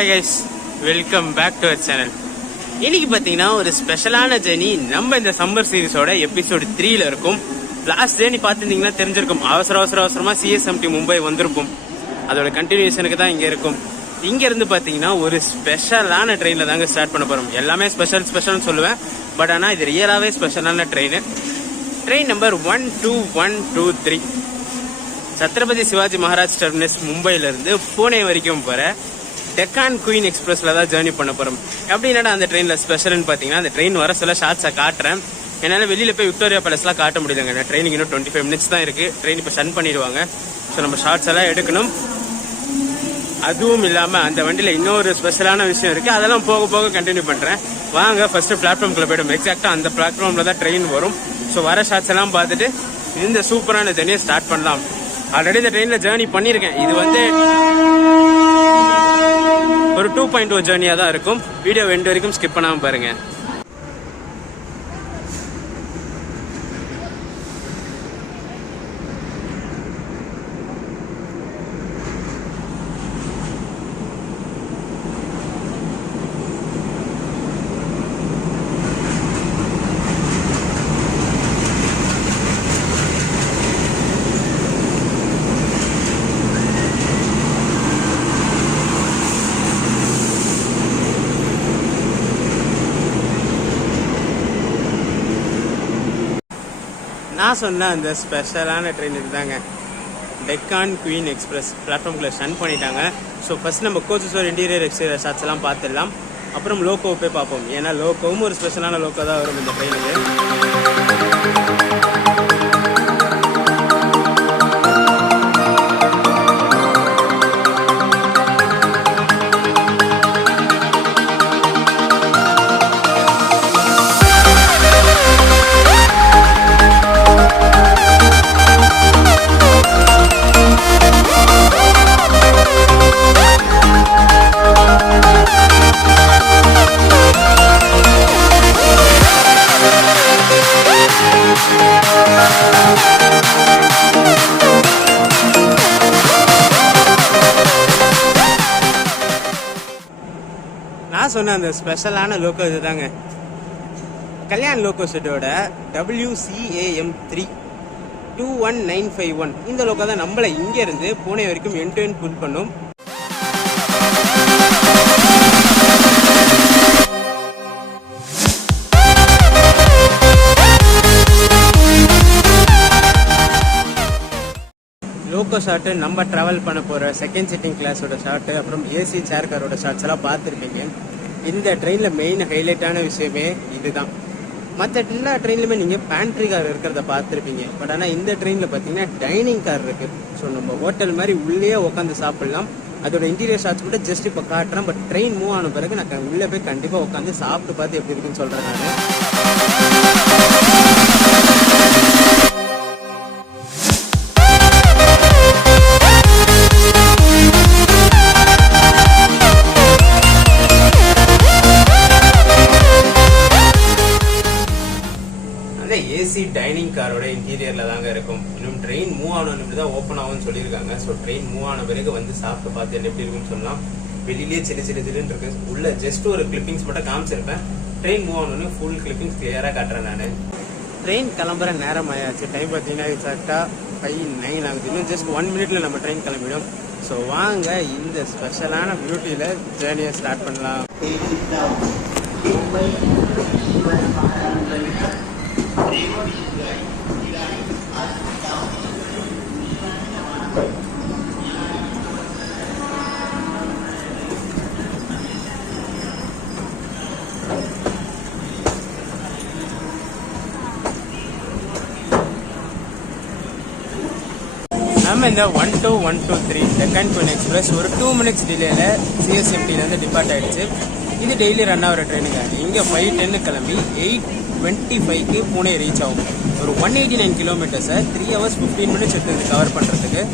Hi guys, welcome back to our channel. இன்னைக்கு பார்த்தீங்கன்னா ஒரு ஸ்பெஷலான ஜேர்னி நம்ம இந்த சம்மர் சீரிஸோட எபிசோடு 3ல இருக்கும். லாஸ்ட் ஜேர்னி பார்த்துருந்தீங்கன்னா தெரிஞ்சிருக்கும். அவசரமா சிஎஸ்எம்டி மும்பை வந்திருக்கும். அதோட கண்டினியூஷனுக்கு தான் இங்கே இருக்கும். இங்க இருந்து பார்த்தீங்கன்னா ஒரு ஸ்பெஷலான ட்ரெயினில் தாங்க ஸ்டார்ட் பண்ண போகிறோம். எல்லாமே ஸ்பெஷல்னு சொல்லுவேன், பட் ஆனால் இது ரியலாகவே ஸ்பெஷலான train number 12123 Chhatrapati Shivaji Maharaj terminus மும்பையிலேருந்து புனே வரைக்கும் போகிற டெக்கான் குயின் எக்ஸ்பிரஸ்ல தான் ஜேர்னி பண்ண போறோம். அப்படின்னா அந்த ட்ரெயின்ல ஸ்பெஷல்னு பாத்தீங்கன்னா, அந்த ட்ரெயின் வர சொல்ல ஷார்ட்ஸை காட்டுறேன். என்னால வெளியில போய் விக்டோரியா பேலஸ்லாம் காட்ட முடியுதுங்க. ட்ரெயினுக்கு இன்னும் 25 மினிட்ஸ் தான் இருக்கு. ட்ரெயின் இப்போ சன் பண்ணிடுவாங்க. ஸோ நம்ம ஷார்ட்ஸ் எல்லாம் எடுக்கணும். அதுவும் இல்லாம அந்த வண்டியில இன்னொரு ஸ்பெஷலான விஷயம் இருக்கு. அதெல்லாம் போக போக கண்டினியூ பண்றேன். வாங்க ஃபர்ஸ்ட் பிளாட்ஃபார்ம்குள்ள போயிடும். எக்ஸாக்டா அந்த பிளாட்ஃபார்ம்ல தான் ட்ரெயின் வரும். ஸோ வர ஷார்ட்ஸ் எல்லாம் பார்த்துட்டு இந்த சூப்பரான ஜேர்னியை ஸ்டார்ட் பண்ணலாம். ஆல்ரெடி இந்த ட்ரெயின்ல ஜேர்னி பண்ணியிருக்கேன். இது வந்து ஒரு 2.0 ஜேர்னியா தான் இருக்கும். வீடியோ எண்ட் வரைக்கும் ஸ்கிப் பண்ணாம பாருங்க. நான் சொன்ன அந்த ஸ்பெஷலான ட்ரெயின் இதுதாங்க, டெக்கான் குயின் எக்ஸ்பிரஸ். பிளாட்ஃபார்ம்குள்ள ஷன் பண்ணிட்டாங்க. ஸோ ஃபர்ஸ்ட் நம்ம கோச்சஸோட இன்டீரியர் எக்ஸ்டீரியர் ஷாட்ஸ் எல்லாம் பார்த்துடலாம். அப்புறம் லோக்கோ போய் பார்ப்போம். ஏன்னா லோக்கோவும் ஒரு ஸ்பெஷலான லோக்கோ தான் வரும் இந்த ட்ரெயினுக்கு. நான் சொன்ன அந்த ஸ்பெஷலான லோக்கோ இதுதாங்க, கல்யாண் லோக்கோ செட்டோட WCAM3 21951. இந்த லோக்கோ தான் நம்மளை இங்க இருந்து புனே வரைக்கும் எண்ட் டு எண்ட் புல் பண்ணும். லோக்கோ ஷாட்டு, நம்ம ட்ராவல் பண்ண போகிற செகண்ட் சிட்டிங் கிளாஸோட ஷாட்டு, அப்புறம் ஏசி சேர் காரோட ஷார்ட்ஸ் எல்லாம் பார்த்துருப்பீங்க. இந்த ட்ரெயினில் மெயின் ஹைலைட்டான விஷயமே இதுதான். மற்ற எல்லா ட்ரெயின்லையுமே நீங்கள் பேண்ட்ரி கார் இருக்கிறத பார்த்துருப்பீங்க. பட் ஆனால் இந்த ட்ரெயினில் பார்த்தீங்கன்னா டைனிங் கார் இருக்குது. ஸோ நம்ம ஹோட்டல் மாதிரி உள்ளே உட்காந்து சாப்பிட்லாம். அதோட இன்டீரியர் ஷார்ட்ஸ் கூட ஜஸ்ட் இப்போ காட்டுறேன். பட் ட்ரெயின் மூவ் ஆன பிறகு நான் உள்ளே போய் கண்டிப்பாக உட்காந்து சாப்பிட்டு பார்த்து எப்படி இருக்குன்னு சொல்கிறேன் நான். ஏசி டைனிங் காரோட இன்டீரியர்ல தாங்க இருக்கும். இன்னும் ட்ரெயின் மூவ் ஆனது தான் ஓப்பன் ஆகும்னு சொல்லியிருக்காங்க. ஸோ ட்ரெயின் மூவ் ஆன பிறகு வந்து சாப்பிட்டு பார்த்து எப்படி இருக்குன்னு சொல்லலாம். வெளியிலேயே சின்ன இருக்கு. உள்ள ஜஸ்ட் ஒரு கிளிப்பிங்ஸ் மட்டும் காமிச்சிருப்பேன். ட்ரெயின் மூவ் ஆனோன்னு ஃபுல் கிளிப்பிங்ஸ் கிளியரா காட்டுறேன் நான். ட்ரெயின் கிளம்புற நேரம் ஆயாச்சு. டைம் பார்த்தீங்கன்னா எக்ஸாக்டா 5:09 ஆகுது. இன்னும் ஜஸ்ட் 1 மினிட்ல நம்ம ட்ரெயின் கிளம்பிடும். ஸோ வாங்க இந்த ஸ்பெஷலான பியூட்டியில ஜேர்னியை ஸ்டார்ட் பண்ணலாம். நம்ம இந்த 12123 டெக்கான் குயின் எக்ஸ்பிரஸ் ஒரு 2 மினிட்ஸ் டிலேல சிஎஸ்எம்டிலேருந்து டிபார்ட் ஆயிடுச்சு. இது டெய்லி ரன் ஆகிற ட்ரெயினுங்க. இங்கே 5:10 கிளம்பி 8:25க்கு புனே ரீச் ஆகும். ஒரு 189 கிலோமீட்டர்ஸை 3 hours 15 minutes எடுத்து கவர் பண்ணுறதுக்கு.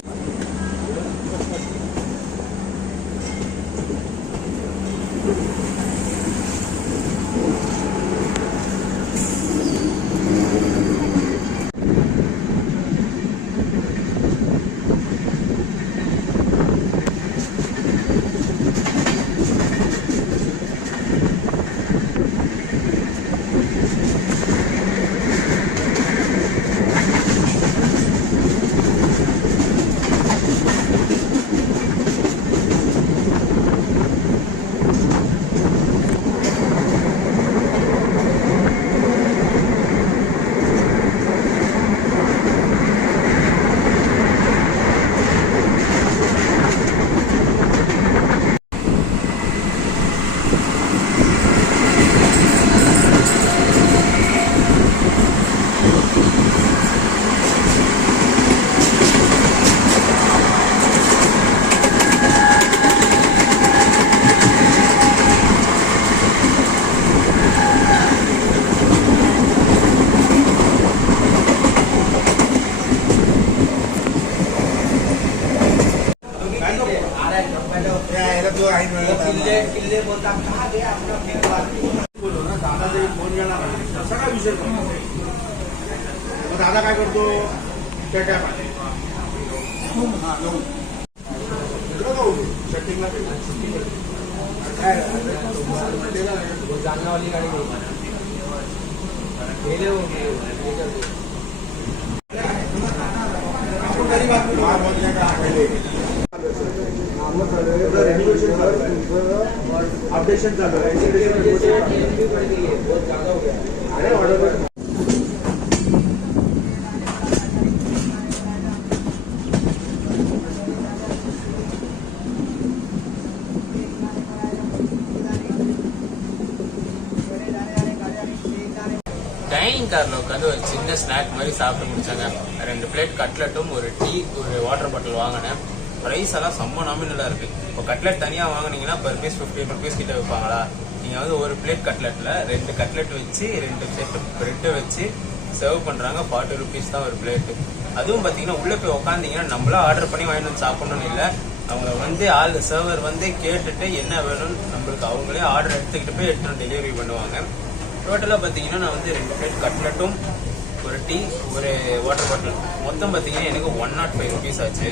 किल्ले बोलतात का ते आपलं बोलू ना दादा जरी फोन गेला सगळा विषय दादा काय करतो त्या सेटिंगला जानवाली गाडी गेले अपडेशन चालू है டைனிங் கார்ல உட்காந்து ஒரு சின்ன ஸ்நாக் மாதிரி சாப்பிட்டு முடிச்சாங்க. 2 பிளேட் கட்லெட்டும் ஒரு டீ ஒரு வாட்டர் பாட்டில் வாங்கினேன். ப்ரைஸ் எல்லாம் செம்ம நாமினலா இருக்கு. இப்போ கட்லெட் தனியா வாங்கினீங்கன்னா per piece 15 rupees கிட்ட வைப்பாங்களா, நீங்க வந்து ஒரு பிளேட் கட்லெட்ல 2 கட்லெட் வச்சு 2 செட் பிரெட் வச்சு சர்வ் பண்றாங்க. 40 rupees தான் ஒரு பிளேட். அதுவும் பாத்தீங்கன்னா உள்ள போய் உட்காந்தீங்கன்னா நம்மளா ஆர்டர் பண்ணி வாங்கிட்டு வந்து சாப்பிடணும்னு இல்லை, அவங்க வந்து ஆள் சர்வர் வந்து கேட்டுட்டு என்ன வேணும்னு நம்மளுக்கு அவங்களே ஆர்டர் எடுத்துக்கிட்டு போய் எடுத்து டெலிவரி பண்ணுவாங்க. டோட்டலாக பார்த்தீங்கன்னா நான் வந்து 2 பிளேட் கட்லெட்டும் ஒரு டீ ஒரு வாட்டர் பாட்டில் மொத்தம் பார்த்தீங்கன்னா எனக்கு 105 rupees ஆச்சு.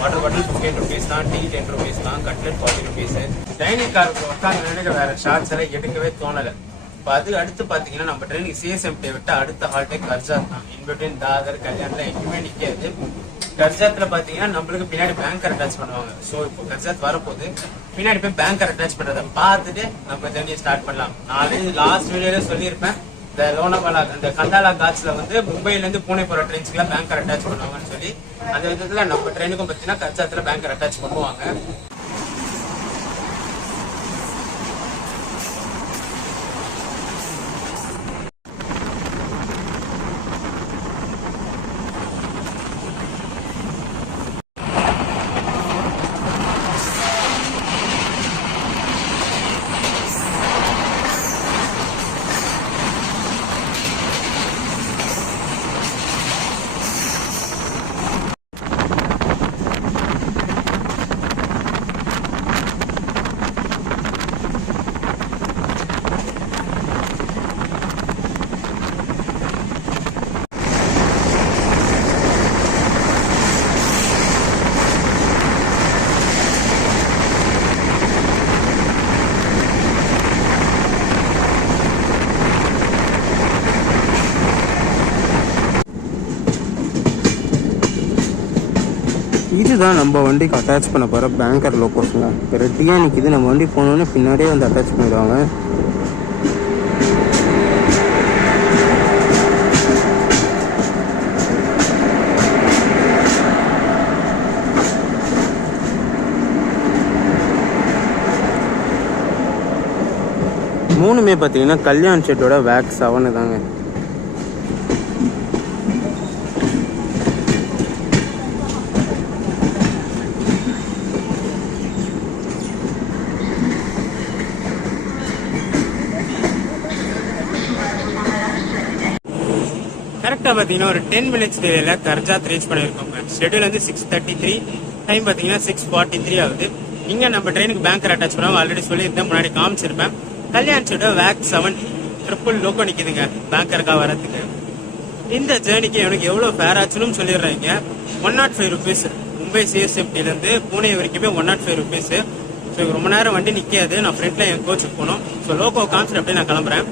வாட்டர் பாட்டில் 15 rupees தான், டீ 10 rupees தான், கட்லெட் 40 rupees. டைனிங் காருக்கு உட்காந்து எனக்கு வேற ஷார்ட்ஸ் எல்லாம் எடுக்கவே தோணலை. இப்போ அது அடுத்து பார்த்தீங்கன்னா நம்ம ட்ரெயினுக்கு சிஎஸ்எம்டி விட்டு அடுத்த ஹால்டே கர்ஜாத் தான். இன்பிட்வீன் தாதர் கல்யாணம் எங்கேயுமே நிற்காது. கர்ஜாத்ல பாத்தீங்கன்னா நம்மளுக்கு பின்னாடி பேங்கர் அட்டாச் பண்ணுவாங்க. ஸோ இப்போ கர்ஜாத் வரப்போது பின்னாடி போய் பேங்கர் அட்டாச் பண்றதை பார்த்துட்டு நம்ம ஜர்னியை ஸ்டார்ட் பண்ணலாம். நான் லாஸ்ட் வீடியோல சொல்லியிருப்பேன், இந்த லோனாவாலா இந்த கண்டாலா காட்ஸ்ல வந்து மும்பைல இருந்து பூனே போற ட்ரெயின்ஸ்க்குலாம் பேங்கர் அட்டாச் பண்ணுவாங்கன்னு சொல்லி, அந்த விதத்துல நம்ம ட்ரெயினுக்கும் பாத்தீங்கன்னா கர்ஜாத்ல பேங்கர் அட்டாச் பண்ணுவாங்க. இதுதான் நம்ம வண்டிக்கு அட்டாச் பண்ண போகிற பேங்கர் லோக்கோஸுங்க. ரெட்டியாக நிற்கிது, நம்ம வண்டி போனோன்னே பின்னாடியே வந்து அட்டாச் பண்ணிடுவாங்க. மூணுமே பார்த்தீங்கன்னா கல்யாண் ஷெட்டோட வேக்ஸ் 7 தாங்க. கரெக்டாக பார்த்தீங்கன்னா ஒரு 10 minutes டிலேல கர்ஜாத் ரீச் பண்ணியிருக்கோங்க. ஷெட்யூல் வந்து 6:33, டைம் பார்த்தீங்கன்னா 6:43 ஆகுது. இங்கே நம்ம ட்ரெயினுக்கு பேங்கர் அட்டாச் பண்ணுவாங்க. ஆல்ரெடி சொல்லியிருந்தேன், முன்னாடி காமிச்சிருப்பேன். கல்யாண் ஷெட்டோ வேக் 7 ட்ரிபிள் லோக்கோ நிற்கிதுங்க பேங்கருக்காக வரதுக்கு. இந்த ஜேர்னிக்கு எனக்கு எவ்வளோ ஃபேர் ஆச்சுன்னு சொல்லிடுறாங்க. 105 rupees. மும்பை சிஎஸ்எம்டிலேருந்து பூனே வரைக்குமே 105 rupees. ஸோ ரொம்ப நேரம் வண்டி நிற்காது. நான் ஃப்ரெண்ட்ல என் கோச்சுக்கு போனோம். ஸோ லோக்கோ காமிச்சிட்டு அப்படியே நான் கிளம்புறேன்.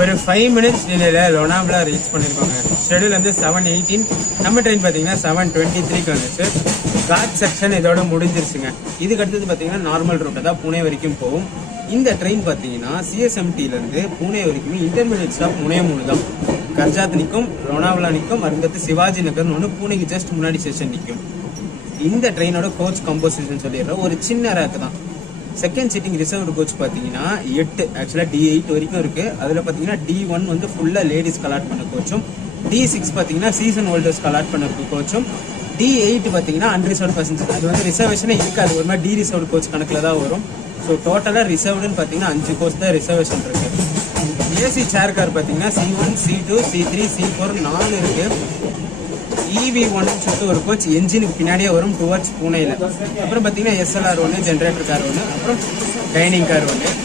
ஒரு 5 மினிட்ஸ் டிலேல லோனாவலா ரீச் பண்ணிருக்காங்க. ஷெட்யூல் வந்து 7:18. நம்ம ட்ரெயின் பாத்தீங்கன்னா 7:23க்கு வந்துச்சு. காட் செக்ஷன் இதோட முடிஞ்சிருச்சுங்க. இதுக்கு அடுத்தது பாத்தீங்கன்னா நார்மல் ரூட் தான் புனே வரைக்கும் போகும். இந்த ட்ரெயின் பாத்தீங்கன்னா சிஎஸ்எம்டில இருந்து புனே வரைக்கும் இன்டர்மீடியட் ஸ்டாப் முனைய 3 தான். கர்ஜாத் நிற்கும், லோனாவலா நிற்கும், அதுக்கடுத்து சிவாஜி நகர்னு ஒன்று பூனேக்கு ஜஸ்ட் முன்னாடி ஸ்டேஷன் நிற்கும். இந்த ட்ரெயினோட கோச் கம்போசிஷன் சொல்லிடுறோம். ஒரு சின்ன ரேக் தான். செகண்ட் சீட்டிங் ரிசர்வ்டு கோச் பார்த்தீங்கன்னா 8, ஆக்சுவலாக D8 வரைக்கும் இருக்கு. அதில் பார்த்தீங்கன்னா D1 வந்து ஃபுல்லாக லேடிஸ் கலாட் பண்ண கோச்சும், D6 பார்த்தீங்கன்னா சீசன் ஹோல்டர்ஸ் கலாட் பண்ண கோச்சும், D8 பார்த்தீங்கன்னா அன்ரிசர்வ்டு பேசஞ்சர். அது வந்து ரிசர்வேஷனே இருக்காது, ஒரு மாதிரி ரிசர்வ்டு கோச் கணக்கில் தான் வரும். ஸோ டோட்டலாக ரிசர்வ்டுன்னு பார்த்தீங்கன்னா 5 கோச் தான் ரிசர்வேஷன் இருக்கு. ஏசி சேர் கார் பார்த்தீங்கன்னா C1, C2, C3, C4 4 இருக்கு. EV1 சொல்லிட்டு ஒரு கோச் என்ஜினுக்கு பின்னாடியே வரும் டுவர்ட்ஸ் பூனேல. அப்புறம் பார்த்தீங்கன்னா SLR 1, ஜென்ரேட்டர் கார் 1, அப்புறம் டைனிங் கார் 1.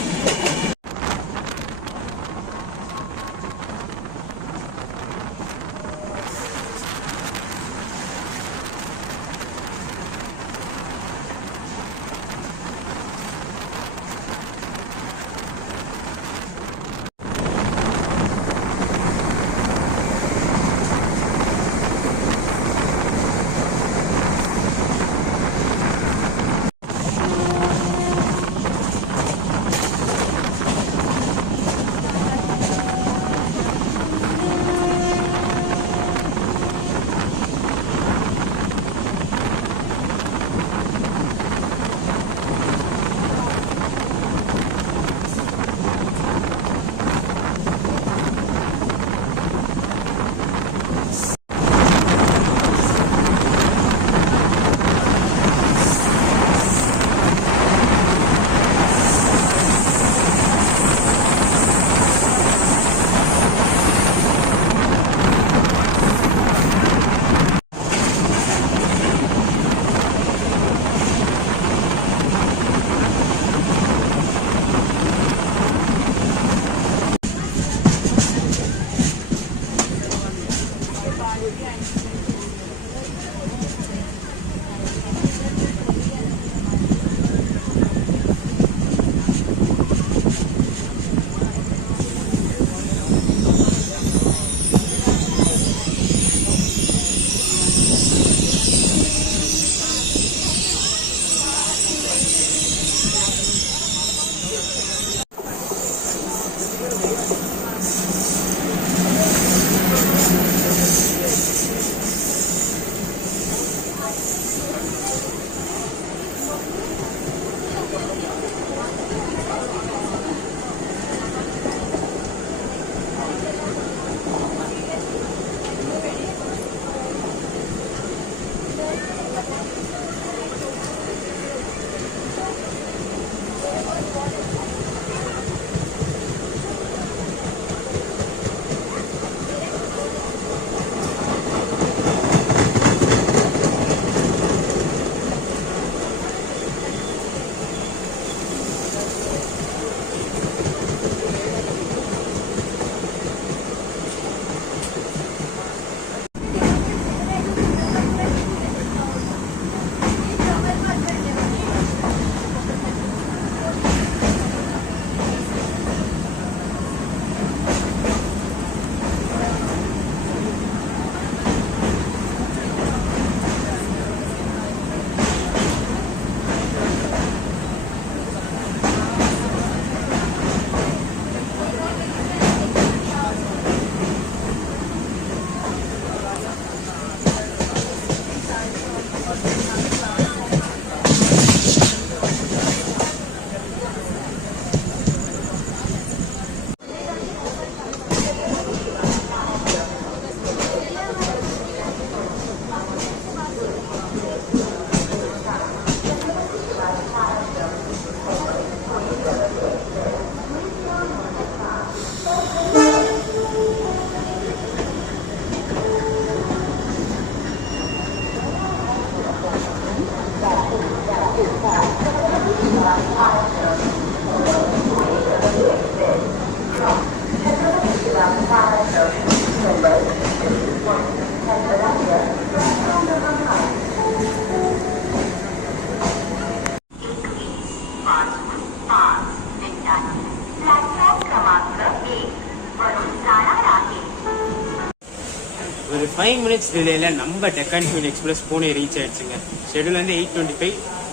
5 minutes டிலேல நம்ம Deccan queen express Pune reach ஆயிடுச்சுங்க. ஷெட்யூல் வந்து 8:25,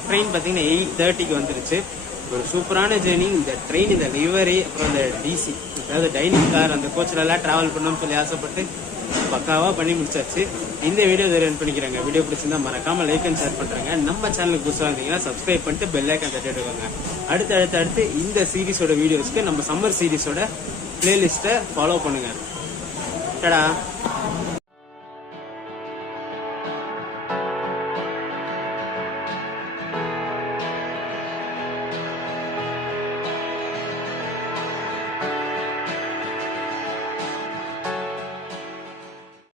ட்ரெயின் பார்த்தீங்கன்னா 8:30க்கு வந்துருச்சு. ஒரு சூப்பரான ஜேர்னி. இந்த ட்ரெயின், இந்த லிவரி, அப்புறம் இந்த டிசி, அதாவது டைனிங் கார், அந்த கோச்சிலெல்லாம் ட்ராவல் பண்ணணும்னு சொல்லி ஆசைப்பட்டு பக்காவாக பண்ணி முடிச்சாச்சு. இந்த வீடியோ ரன் பண்ணிக்கிறேங்க. வீடியோ பிடிச்சிருந்தா மறக்காம லைக் அண்ட் ஷேர் பண்ணுறேங்க. நம்ம சேனலுக்கு புதுசாக இருந்தீங்கன்னா சப்ஸ்கிரைப் பண்ணிட்டு பெல் ஐக்கான் தட்டிட்டுக்கோங்க. அடுத்து இந்த சீரிஸோட வீடியோஸ்க்கு நம்ம சம்மர் சீரிஸோட பிளேலிஸ்ட்டை ஃபாலோ பண்ணுங்க. டடா.